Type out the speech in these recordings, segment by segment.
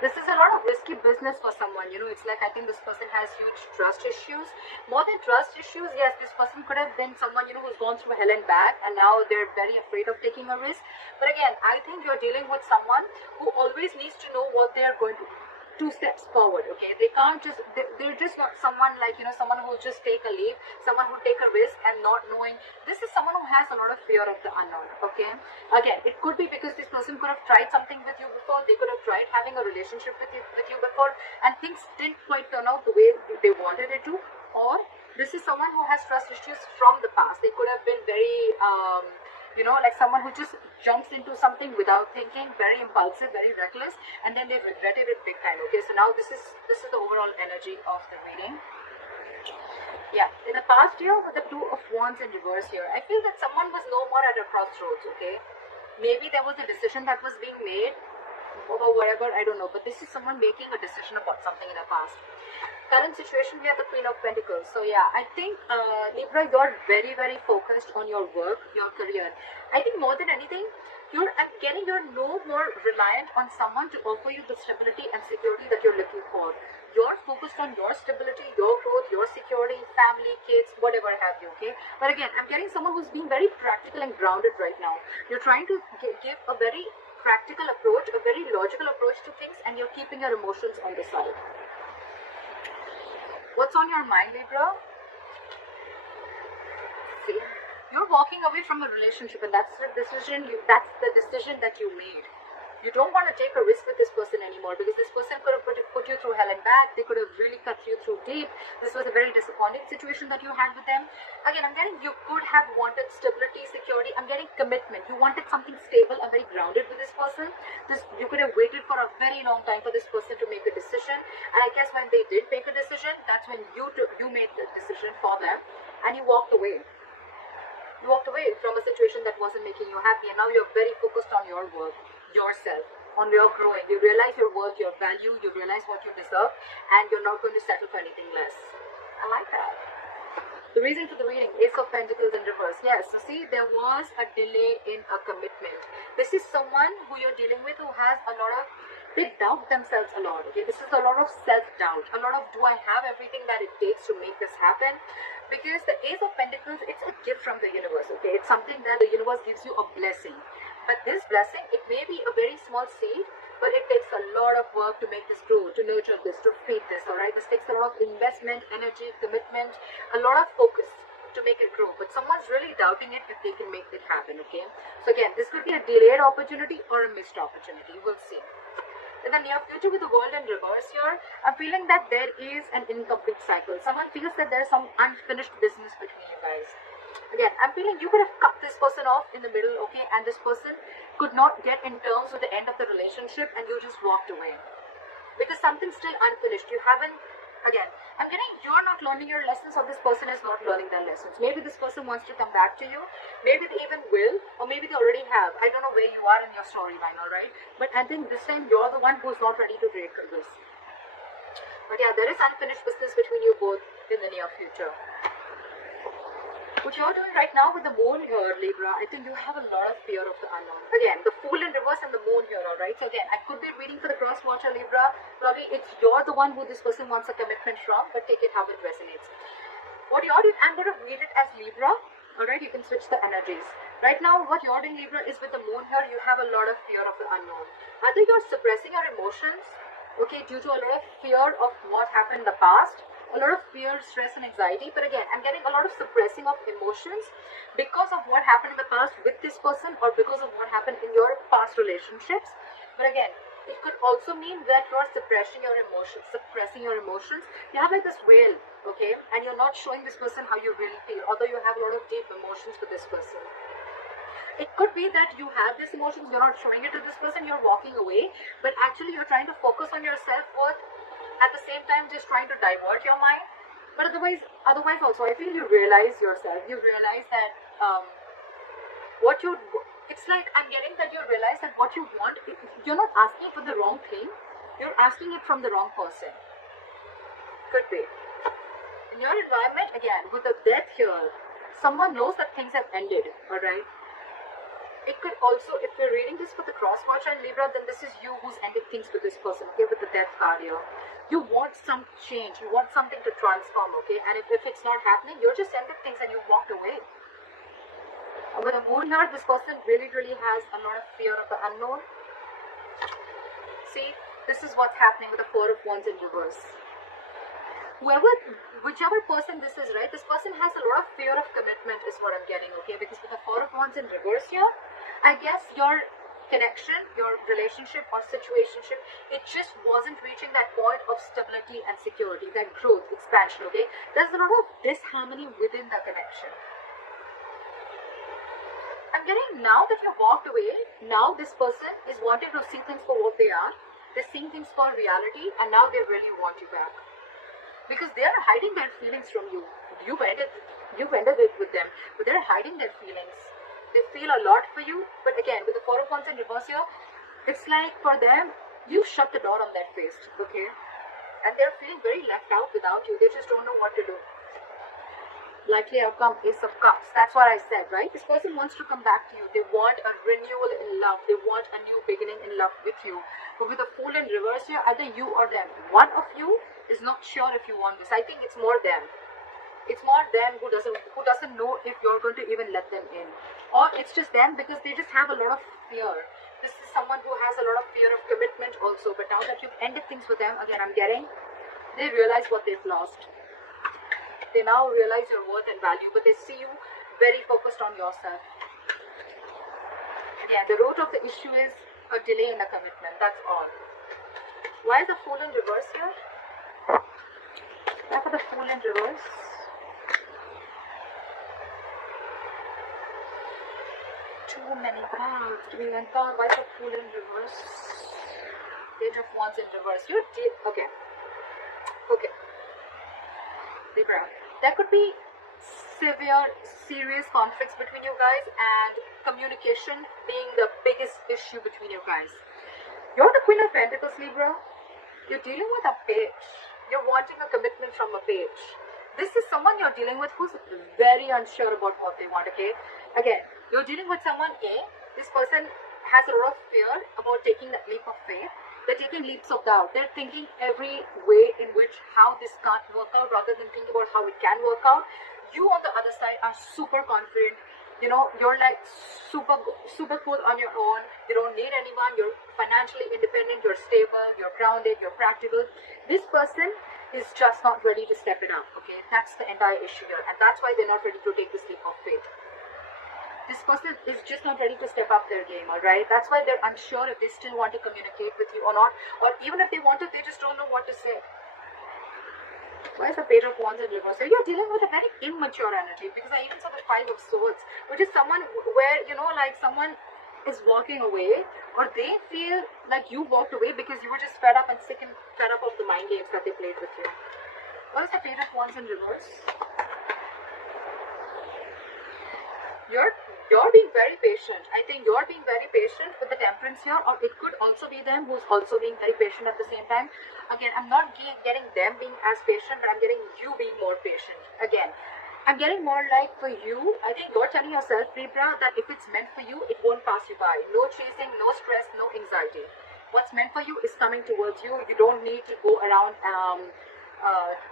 This is a lot of risky business for someone. It's like, I think this person has huge trust issues. More than trust issues, yes, this person could have been someone, who's gone through hell and back, and now they're very afraid of taking a risk. But again, I think you're dealing with someone who always needs to know what they're going to do. 2 steps forward. Okay, they can't just, they're just not someone like, someone who will just take a leap, someone who take a risk and not knowing. This is someone who has a lot of fear of the unknown. Okay, again, it could be because this person could have tried something with you before. They could have tried having a relationship with you before, and things didn't quite turn out the way they wanted it to. Or this is someone who has trust issues from the past. They could have been very like someone who just jumps into something without thinking, very impulsive, very reckless, and then they regretted it big time. Okay, so now this is the overall energy of the reading. Yeah, in the past year with the Two of Wands in reverse here, I feel that someone was no more at a crossroads. Okay, maybe there was a decision that was being made or whatever, I don't know, but this is someone making a decision about something in the past. Current situation, we have the Queen of Pentacles. So yeah, I think Libra, you're very, very focused on your work, your career. I think more than anything, you're no more reliant on someone to offer you the stability and security that you're looking for. You're focused on your stability, your growth, your security, family, kids, whatever have you. Okay, but again, I'm getting someone who's being very practical and grounded right now. You're trying to give a very practical approach, a very logical approach to things, and you're keeping your emotions on the side. What's on your mind, Libra? See, you're walking away from a relationship, and that's the decision. That's the decision that you made. You don't want to take a risk with this person anymore, because this person could have put you through hell and back. They could have really cut you through deep. This was a very disappointing situation that you had with them. Again, I'm getting you could have wanted stability, security. I'm getting commitment. You wanted something stable and very grounded with this person. You could have waited for a very long time for this person to make a decision. And I guess when they did make a decision, that's when you made the decision for them, and you walked away. You walked away from a situation that wasn't making you happy, and now you're very focused on your work, yourself, on your growing. You realize your worth, your value, you realize what you deserve, and you're not going to settle for anything less. I like that. The reason for the reading, Ace of Pentacles in reverse. Yes, so see, there was a delay in a commitment. This is someone who you're dealing with who has a lot of, they doubt themselves a lot. Okay, this is a lot of self-doubt, a lot of, do I have everything that it takes to make this happen? Because the Ace of Pentacles, it's a gift from the universe. Okay, it's something that the universe gives you, a blessing. But this blessing, it may be a very small seed, but it takes a lot of work to make this grow, to nurture this, to feed this. All right, this takes a lot of investment, energy, commitment, a lot of focus to make it grow. But someone's really doubting it if they can make it happen. Okay, so again, this could be a delayed opportunity or a missed opportunity. We'll see. In the near future, with the world in reverse here, I'm feeling that there is an incomplete cycle. Someone feels that there's some unfinished business between you guys. Again, I'm feeling you could have cut this person off in the middle, okay, and this person could not get in terms with the end of the relationship, and you just walked away. Because something's still unfinished. You haven't, again, I'm getting you're not learning your lessons, or this person is not learning their lessons. Maybe this person wants to come back to you. Maybe they even will, or maybe they already have. I don't know where you are in your storyline, alright? But I think this time you're the one who's not ready to break this. But yeah, there is unfinished business between you both in the near future. What you're doing right now with the moon here, Libra, I think you have a lot of fear of the unknown. Again, the Fool in reverse and the moon here, alright? So again, I could be reading for the cross watcher, Libra. Probably you're the one who this person wants a commitment from, but take it how it resonates. What you're doing, I'm going to read it as Libra, alright? You can switch the energies. Right now, what you're doing, Libra, is with the moon here, you have a lot of fear of the unknown. Either you're suppressing your emotions, okay, due to a lot of fear of what happened in the past, a lot of fear, stress, and anxiety. But again, I'm getting a lot of suppressing of emotions because of what happened in the past with this person, or because of what happened in your past relationships. But again, it could also mean that you're suppressing your emotions. You have like this veil, okay, and you're not showing this person how you really feel, although you have a lot of deep emotions for this person. It could be that you have these emotions, you're not showing it to this person, you're walking away, but actually you're trying to focus on your self-worth, at the same time just trying to divert your mind. But otherwise also, I feel you realize yourself. You realize that it's like I'm getting that you realize that what you want, you're not asking for the wrong thing, you're asking it from the wrong person. Could be. In your environment, again, with the death here, someone knows that things have ended, alright? it could also, if you're reading this for the cross watcher and Libra, then this is you who's ended things with this person, okay, with the death card here. You want some change, you want something to transform, okay, and if it's not happening, you're just ended things and you walked away. And with the moon here, this person really has a lot of fear of the unknown. See, this is what's happening with the Four of Wands in reverse. Whichever person this is, right, this person has a lot of fear of commitment is what I'm getting, okay, because with the Four of Wands in reverse here, I guess your connection, your relationship or situationship, it just wasn't reaching that point of stability and security, that growth, expansion, okay. There's a lot of disharmony within the connection. I'm getting, now that you walked away, now this person is wanting to see things for what they are. They're seeing things for reality, and now they really want you back. Because they are hiding their feelings from you. You've ended it with them, but they're hiding their feelings. They feel a lot for you, but again, with the Four of Wands in reverse here, it's like for them, you shut the door on their face, okay? And they're feeling very left out without you. They just don't know what to do. Likely outcome, Ace of Cups. That's what I said, right? This person wants to come back to you. They want a renewal in love. They want a new beginning in love with you. But with the Fool in reverse here, either you or them. One of you is not sure if you want this. I think it's more them. It's more them who doesn't know if you're going to even let them in. Or it's just them because they just have a lot of fear. This is someone who has a lot of fear of commitment also. But now that you've ended things with them, again, I'm getting, they realize what they've lost. They now realize your worth and value, but they see you very focused on yourself. Again, the root of the issue is a delay in a commitment. That's all. Why is the Fool in reverse here? Why for the Fool in reverse? Too many cards. Why is the Fool in reverse? Page of Wands in reverse. Okay. Okay. Libra. There could be serious conflicts between you guys, and communication being the biggest issue between you guys. You're the Queen of Pentacles, Libra. You're dealing with a page. You're wanting a commitment from a page. This is someone you're dealing with who's very unsure about what they want, okay? Again, you're dealing with someone, this person has a lot of fear about taking that leap of faith. They're taking leaps of doubt. They're thinking every way in which how this can't work out rather than thinking about how it can work out. You on the other side are super confident. You know, you're like super cool on your own. You don't need anyone. You're financially independent. You're stable. You're grounded. You're practical. This person is just not ready to step it up. Okay, that's the entire issue here, and that's why they're not ready to take this leap of faith. This person is just not ready to step up their game, alright? That's why they're unsure if they still want to communicate with you or not. Or even if they want to, they just don't know what to say. Why is the Page of Wands in reverse? So you're dealing with a very immature energy, because I even saw the Five of Swords, which is someone where, you know, like someone is walking away, or they feel like you walked away because you were just fed up and sick and fed up of the mind games that they played with you. What is the Page of Wands in reverse? You're being very patient. I think you're being very patient with the Temperance here, or it could also be them who's also being very patient at the same time. Again, I'm not getting them being as patient, but I'm getting you being more patient. Again, I'm getting more like for you, I think you're telling yourself, Libra, that if it's meant for you, it won't pass you by. No chasing, no stress, no anxiety. What's meant for you is coming towards you. You don't need to go around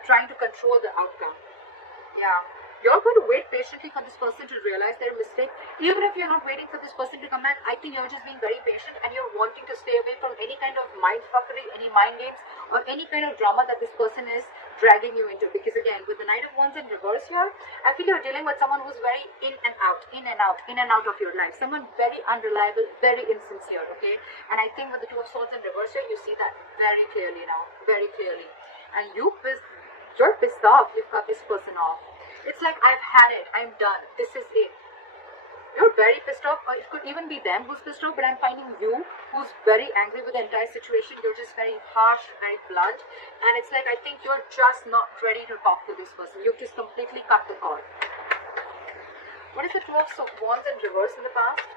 trying to control the outcome. Yeah. You're going to wait patiently for this person to realize their mistake. Even if you're not waiting for this person to come back, I think you're just being very patient and you're wanting to stay away from any kind of mind fuckery, any mind games, or any kind of drama that this person is dragging you into. Because again, with the Knight of Wands in reverse here, I feel you're dealing with someone who's very in and out of your life. Someone very unreliable, very insincere, okay? And I think with the Two of Swords in reverse here, you see that very clearly now, very clearly. And you're pissed off. You've cut this person off. It's like, I've had it, I'm done, this is it. You're very pissed off, or it could even be them who's pissed off, but I'm finding you who's very angry with the entire situation. You're just very harsh, very blunt, and it's like, I think you're just not ready to talk to this person. You've just completely cut the cord. What is the Two of Wands in reverse in the past?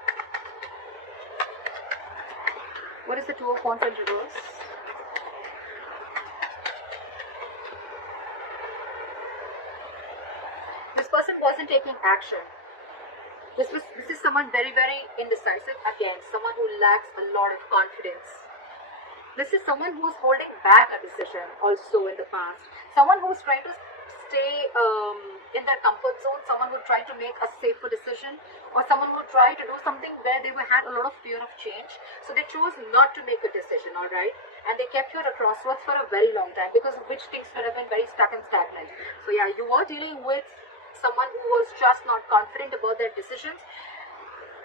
What is the Two of Wands in reverse? This person wasn't taking action. This is someone very, very indecisive. Again, someone who lacks a lot of confidence. This is someone who's holding back a decision also in the past. Someone who's trying to stay in their comfort zone. Someone who tried to make a safer decision, or someone who tried to do something where they had a lot of fear of change. So they chose not to make a decision, all right? And they kept you at a crossroads for a very long time, because of which things would have been very stuck and stagnant. So yeah, you were dealing with someone who was just not confident about their decisions.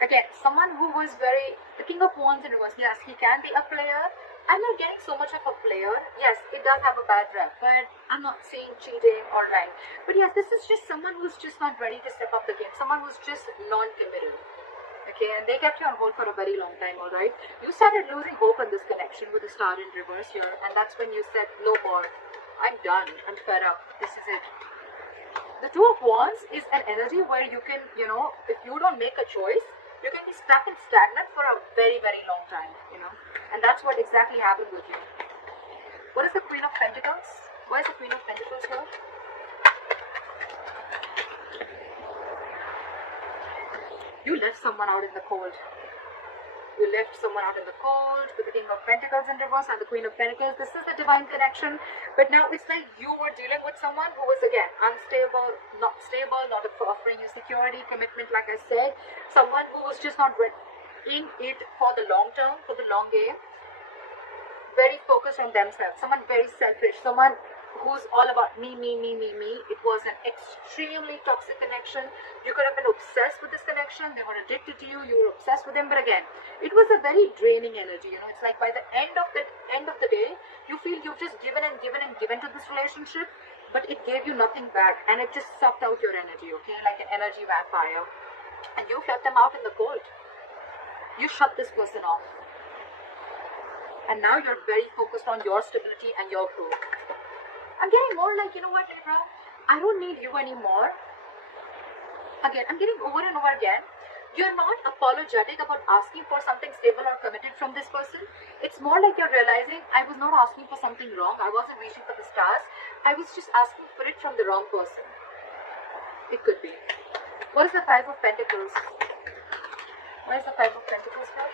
Again, someone who was very, the King of Wands in reverse. Yes, he can be a player. I'm not getting so much of a player. Yes, it does have a bad rep, but I'm not saying cheating or lying. But yes, this is just someone who's just not ready to step up the game. Someone who's just non-committal. Okay, and they kept you on hold for a very long time, alright? You started losing hope in this connection with the star in reverse here, and that's when you said, no more. I'm done. I'm fed up. This is it. The Two of Wands is an energy where you can, if you don't make a choice, you can be stuck and stagnant for a very, very long time, And that's what exactly happened with you. What is the Queen of Pentacles? Why is the Queen of Pentacles here? You left someone out in the cold. You left someone out in the cold with the King of Pentacles in reverse and the Queen of Pentacles. This is the divine connection. But now it's like you were dealing with someone who was, again, unstable, not stable, not offering you security, commitment, like I said. Someone who was just not in it for the long term, for the long game. Very focused on themselves. Someone very selfish. Someone who's all about me. It was an extremely toxic connection. You could have been obsessed with this connection. They were addicted to you. You were obsessed with them. But again, it was a very draining energy. It's like by the end of the day, you feel you've just given and given and given to this relationship, but it gave you nothing back, and it just sucked out your energy. Okay, like an energy vampire, and you left them out in the cold. You shut this person off, and now you're very focused on your stability and your growth. I'm getting more like, you know what, Libra? I don't need you anymore. Again, I'm getting over and over again. You're not apologetic about asking for something stable or committed from this person. It's more like you're realizing, I was not asking for something wrong. I wasn't reaching for the stars. I was just asking for it from the wrong person. It could be. What is the Five of Pentacles? What is the Five of Pentacles here?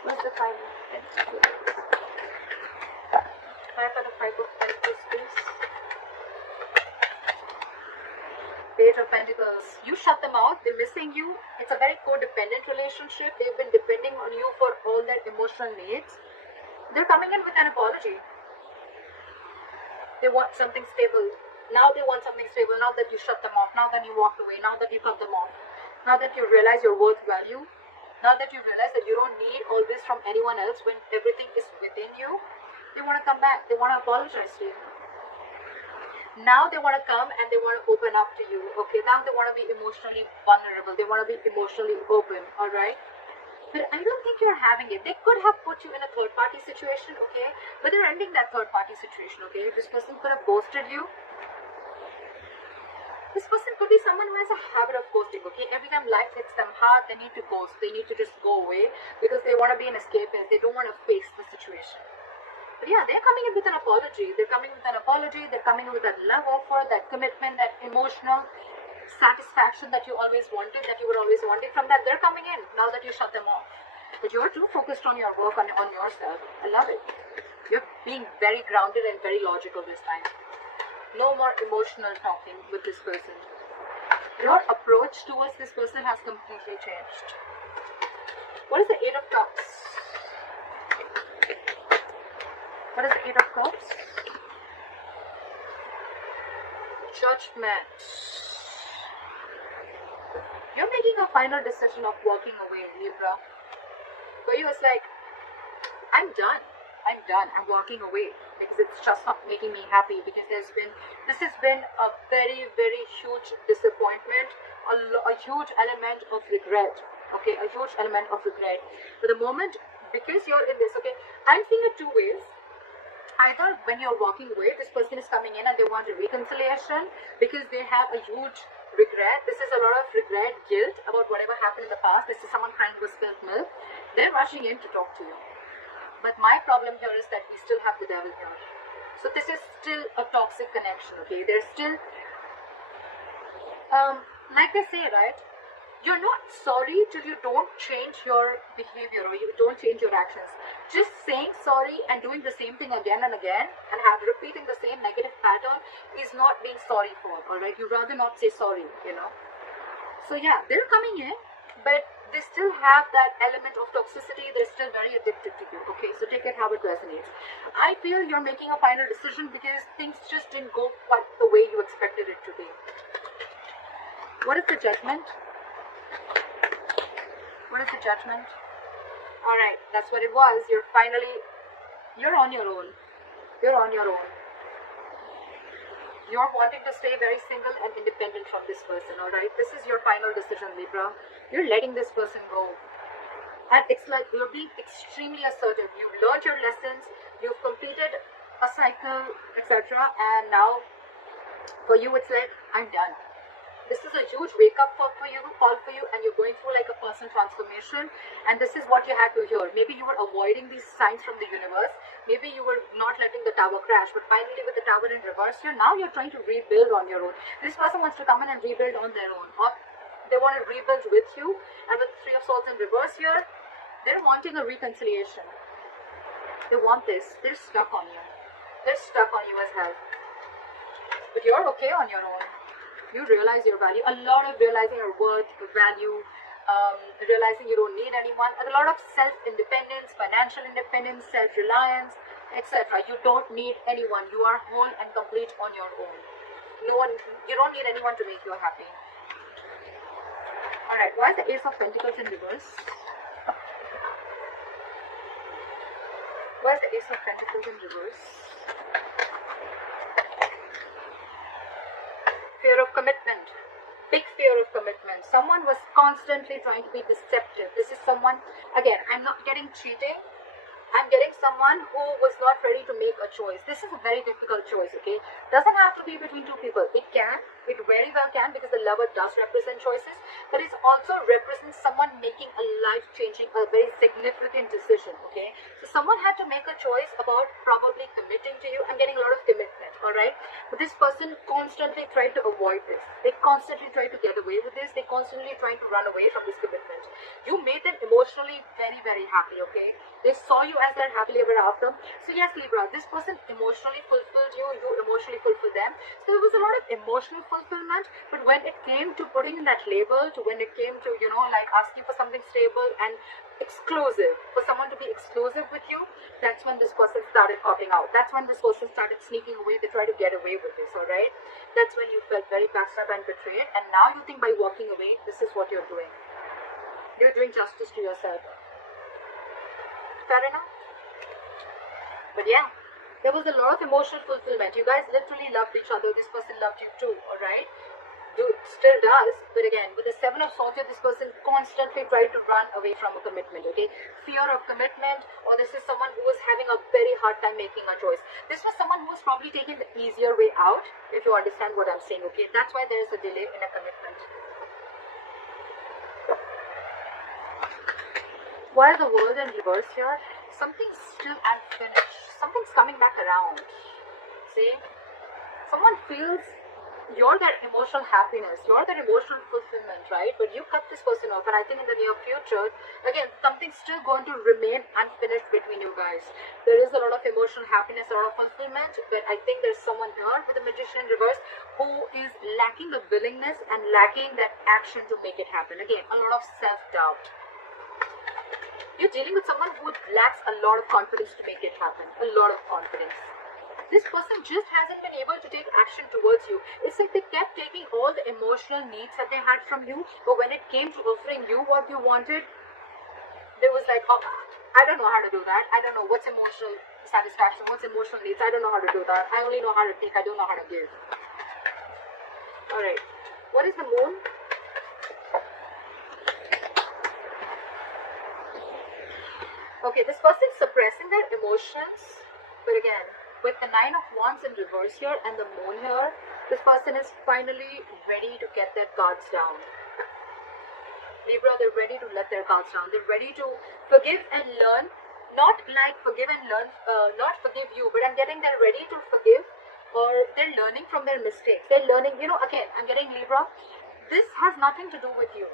What is the Five of Pentacles? For the Five of Pentacles, please. Page of Pentacles. You shut them out. They're missing you. It's a very codependent relationship. They've been depending on you for all their emotional needs. They're coming in with an apology. They want something stable. Now they want something stable. Now that you shut them off. Now that you walked away. Now that you cut them off. Now that you realize your worth value. Now that you realize that you don't need all this from anyone else when everything is within you. They want to come back. They want to apologize to you. Now they want to come and they want to open up to you. Okay, now they want to be emotionally vulnerable. They want to be emotionally open. Alright? But I don't think you're having it. They could have put you in a third party situation. Okay? But they're ending that third party situation. Okay? This person could have ghosted you. This person could be someone who has a habit of ghosting. Okay? Every time life hits them hard, they need to ghost. They need to just go away because they want to be an escapist. They don't want to face the situation. But yeah, they're coming in with an apology. They're coming with an apology. They're coming with that love offer, that commitment, that emotional satisfaction that you always wanted, that you were always wanting from that. They're coming in now that you shut them off. But you're too focused on your work, on yourself. I love it. You're being very grounded and very logical this time. No more emotional talking with this person. Your approach towards this person has completely changed. What is the Eight of Cups? What is the Eight of Cups? Judgment. You're making a final decision of walking away, Libra. For you, it's like, I'm done. I'm walking away because it's just not making me happy. Because this has been a very, very huge disappointment, a huge element of regret. Okay, a huge element of regret. For the moment, because you're in this, okay, I'm seeing it two ways. Either when you're walking away, this person is coming in and they want a reconciliation because they have a huge regret. This is a lot of regret, guilt about whatever happened in the past. This is someone crying with spilled milk. They're rushing in to talk to you. But my problem here is that we still have the devil here. So this is still a toxic connection, okay? There's still Like they say, right? You're not sorry till you don't change your behavior or you don't change your actions. Just saying sorry and doing the same thing again and again and repeating the same negative pattern is not being sorry for, alright? You rather not say sorry, you know. So yeah, they're coming in, but they still have that element of toxicity. They're still very addicted to you, okay? So take it how it resonates. I feel you're making a final decision because things just didn't go quite the way you expected it to be. What is the judgment? What is the judgment? Alright, that's what it was. You're on your own. You're on your own. You're wanting to stay very single and independent from this person, alright? This is your final decision, Libra. You're letting this person go. And it's like you're being extremely assertive. You've learned your lessons, you've completed a cycle, etc. And now, for you, it's like, I'm done. This is a huge wake-up call for you, and you're going through like a personal transformation, and this is what you had to hear. Maybe you were avoiding these signs from the universe. Maybe you were not letting the tower crash, but finally with the tower in reverse here, now you're trying to rebuild on your own. This person wants to come in and rebuild on their own, or they want to rebuild with you, and with Three of Swords in reverse here, they're wanting a reconciliation. They want this. They're stuck on you. They're stuck on you as hell. But you're okay on your own. You realize your value, a lot of realizing your worth, value, realizing you don't need anyone, a lot of self-independence, financial independence, self-reliance, etc. You don't need anyone. You are whole and complete on your own. You don't need anyone to make you happy. Alright, why is the Ace of Pentacles in reverse? Why is the Ace of Pentacles in reverse? Fear of commitment. Big fear of commitment. Someone was constantly trying to be deceptive. This is someone, again, I'm not getting cheating. I'm getting someone who was not ready to make a choice. This is a very difficult choice, okay? Doesn't have to be between two people. It very well can, because the lover does represent choices, but it also represents someone making a life-changing, a very significant decision, okay? So someone had to make a choice about probably committing to you. I'm getting a lot of commitment, alright? But this person constantly tried to avoid this. They constantly tried to get away with this. They constantly tried to run away from this commitment. You made them emotionally very, very happy, okay? They saw you as their happily ever after. So yes, Libra, this person emotionally fulfilled you. You emotionally fulfilled them. So there was a lot of emotional fulfillment. But when it came to putting in that label, to when it came to, you know, like asking for something stable and exclusive, for someone to be exclusive with you, that's when this person started copying out. That's when this person started sneaking away. They tried to get away with this, alright? That's when you felt very backstabbed and betrayed. And now you think by walking away, this is what you're doing. You're doing justice to yourself. Fair enough? But yeah, there was a lot of emotional fulfillment. You guys literally loved each other. This person loved you too, alright? Still does, but again, with the Seven of Swords, this person constantly tried to run away from a commitment, okay? Fear of commitment, or this is someone who was having a very hard time making a choice. This was someone who was probably taking the easier way out, if you understand what I'm saying, okay? That's why there is a delay in a commitment. While the world in reverse here, something's still unfinished. Something's coming back around. See? Someone feels you're their emotional happiness, you're their emotional fulfillment, right? But you cut this person off, and I think in the near future, again, something's still going to remain unfinished between you guys. There is a lot of emotional happiness, a lot of fulfillment, but I think there's someone here with the Magician in reverse who is lacking the willingness and lacking that action to make it happen. Again, a lot of self-doubt. You're dealing with someone who lacks a lot of confidence to make it happen. A lot of confidence. This person just hasn't been able to take action towards you. It's like they kept taking all the emotional needs that they had from you, but when it came to offering you what you wanted, they was like, oh, I don't know how to do that. I don't know what's emotional satisfaction, what's emotional needs. I don't know how to do that. I only know how to take. I don't know how to give. Alright. What is the moon? Okay, this person is suppressing their emotions, but again, with the Nine of Wands in reverse here and the moon here, this person is finally ready to get their guards down. Libra, they're ready to let their guards down. They're ready to forgive and learn. Not like forgive and learn, not forgive you, but I'm getting they're ready to forgive, or they're learning from their mistakes. They're learning, you know, again, I'm getting Libra. this has nothing to do with you.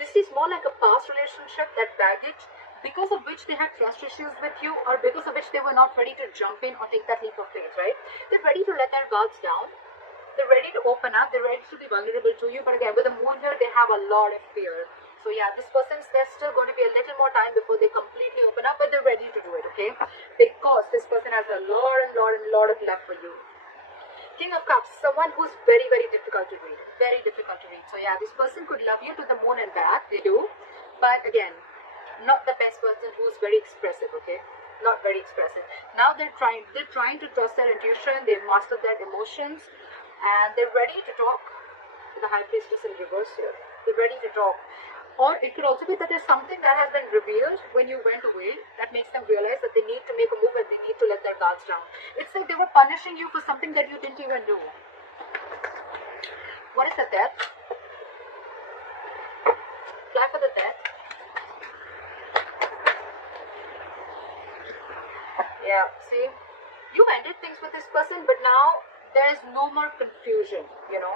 This is more like a past relationship, that baggage, because of which they had trust issues with you, or because of which they were not ready to jump in or take that leap of faith, right? They're ready to let their guards down. They're ready to open up. They're ready to be vulnerable to you. But again, with the moon here, they have a lot of fear. So yeah, this person's, there's still going to be a little more time before they completely open up, but they're ready to do it, okay? Because this person has a lot of love for you. King of Cups, someone who's very, very difficult to read. Very difficult to read. So yeah, this person could love you to the moon and back. They do. But again, not the best person who's very expressive, okay? Not very expressive. Now they're trying to trust their intuition. They've mastered their emotions. And they're ready to talk. The High Priestess in reverse here. They're ready to talk. Or it could also be that there's something that has been revealed when you went away that makes them realize that they need to make a move and they need to let their guards down. It's like they were punishing you for something that you didn't even do. What is the Death? Fly for the Death. Yeah, see? You ended things with this person, but now there is no more confusion, you know.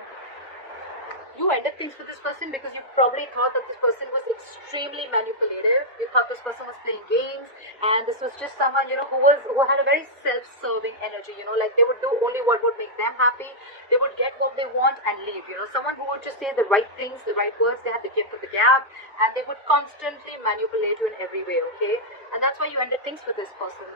You ended things with this person because you probably thought that this person was extremely manipulative. You thought this person was playing games, and this was just someone, you know, who had a very self-serving energy, you know, like they would do only what would make them happy. They would get what they want and leave, you know. Someone who would just say the right things, the right words. They had the gift of the gab, and they would constantly manipulate you in every way, okay? And that's why you ended things with this person.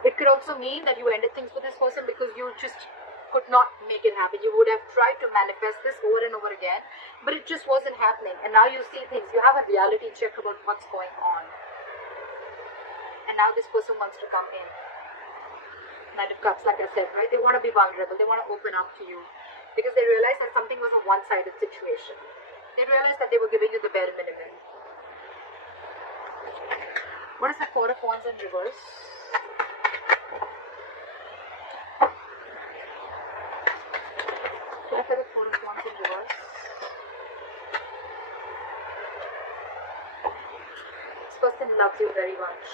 It could also mean that you ended things with this person because you just could not make it happen. You would have tried to manifest this over and over again, but it just wasn't happening. And now you see things. You have a reality check about what's going on. And now this person wants to come in. Knight of Cups, like I said, right? They want to be vulnerable. They want to open up to you because they realize that something was a one-sided situation. They realized that they were giving you the bare minimum. What is the Four of Wands in reverse? Look at the Four of Wands in reverse. This person loves you very much,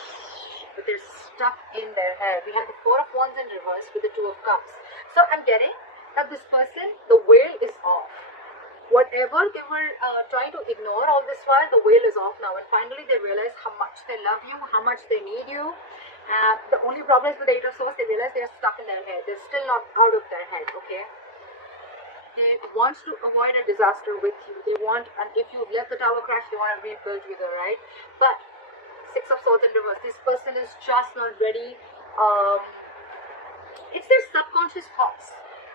but they're stuck in their head. We have the Four of Wands in reverse with the Two of Cups. So I'm getting that this person, the veil is off. Whatever they were trying to ignore all this while, the veil is off now. And finally they realize how much they love you, how much they need you. The only problem is with the Eight of Swords, they realize they're stuck in their head. They're still not out of their head, okay? They want to avoid a disaster with you. They want, and if you've let the tower crash, they want to rebuild with you, right? But Six of Swords in reverse, this person is just not ready. It's their subconscious thoughts.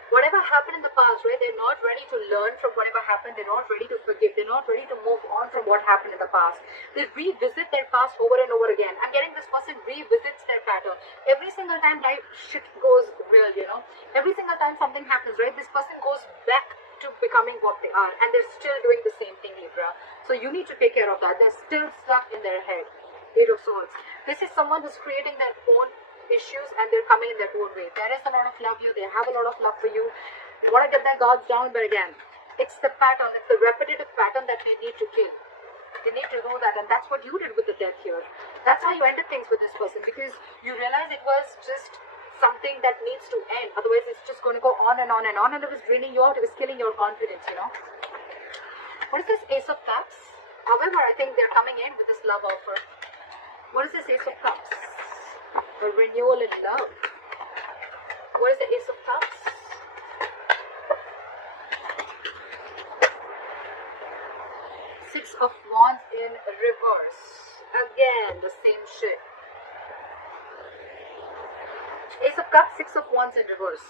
Whatever happened in the past, right? They're not ready to learn from whatever happened. They're not ready to forgive. They're not ready to move on from what happened in the past. They revisit their past over and over again. I'm getting this person revisits their pattern. Every single time life shit goes real, you know. Every single time something happens, right? This person goes back to becoming what they are. And they're still doing the same thing, Libra. So you need to take care of that. They're still stuck in their head. Eight of Swords. This is someone who's creating their own issues and they're coming in their own way. There is a lot of love here. They have a lot of love for you. They want to get their guards down, but again, it's the pattern. It's the repetitive pattern that they need to kill. They need to do that, and that's what you did with the Death here. That's how you ended things with this person, because you realized it was just something that needs to end. Otherwise, it's just going to go on and on and on, and it was draining you out. It was killing your confidence, you know. What is this Ace of Cups? However, I think they're coming in with this love offer. What is this Ace of Cups? A renewal in love. What is the Ace of Cups? Six of Wands in reverse. Again, the same shit. Ace of Cups, Six of Wands in reverse.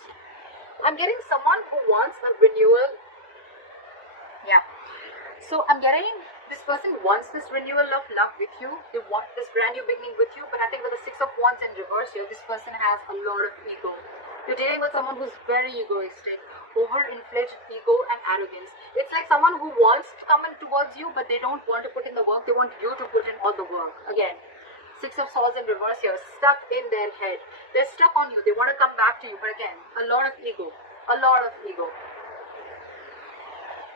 I'm getting someone who wants a renewal. Yeah. So I'm getting this person wants this renewal of love with you. They want this brand new beginning with you. But I think with the Six of Wands in reverse here, this person has a lot of ego. You're dealing with someone who's very egoistic, overinflated ego and arrogance. It's like someone who wants to come in towards you, but they don't want to put in the work. They want you to put in all the work. Again, Six of Swords in reverse here, stuck in their head. They're stuck on you. They want to come back to you. But again, a lot of ego. A lot of ego.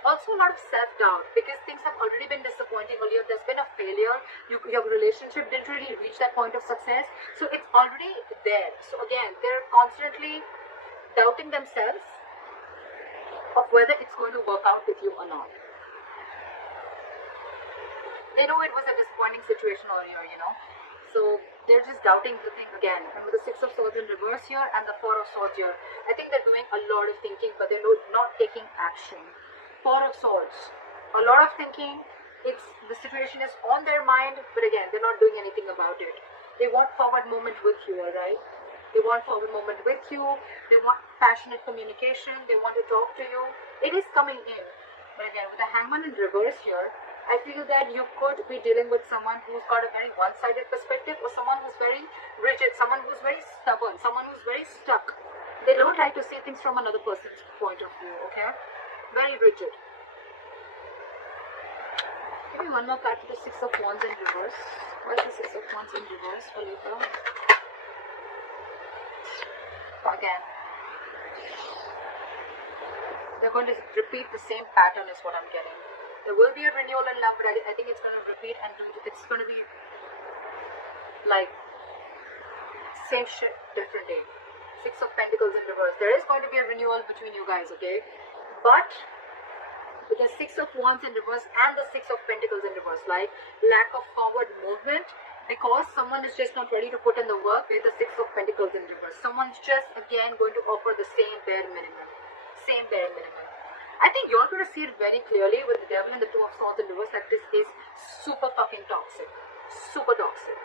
Also a lot of self-doubt, because things have already been disappointing earlier. There's been a failure. Your relationship didn't really reach that point of success. So it's already there. So again, they're constantly doubting themselves. of whether it's going to work out with you or not. They know it was a disappointing situation earlier, so they're just doubting the thing again. And with the Six of Swords in reverse here and the Four of Swords here, I think they're doing a lot of thinking, but they're not taking action. Four of Swords, a lot of thinking. The situation is on their mind, but again, they're not doing anything about it. They want forward movement with you, alright? They want forward movement with you. They want passionate communication. They want to talk to you. It is coming in. But again, with the Hangman in reverse here, I feel that you could be dealing with someone who's got a very one-sided perspective, or someone who's very rigid, someone who's very stubborn, someone who's very stuck. They don't like to see things from another person's point of view, okay? Very rigid. Give me one more card to the Six of Wands in reverse. What's the Six of Wands in reverse for Libra? Again, they're going to repeat the same pattern is what I'm getting. There will be a renewal in love, but I think it's going to repeat, and it's going to be like same shit, different day. Six of Pentacles in reverse. There is going to be a renewal between you guys, okay? But with the Six of Wands in reverse and the Six of Pentacles in reverse, like lack of forward movement, because someone is just not ready to put in the work with the Six of Pentacles in reverse. Someone's just again going to offer the same bare minimum. Same bare minimum. I think you're going to see it very clearly with the Devil and the Two of Swords in reverse, that this is super fucking toxic. Super toxic.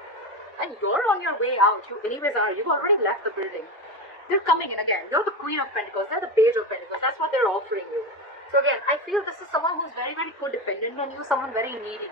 And you're on your way out. You anyways are. You've already left the building. They're coming in again. You're the Queen of Pentacles. They're the Page of Pentacles. That's what they're offering you. So again, I feel this is someone who's very, very codependent on you. Someone very needy,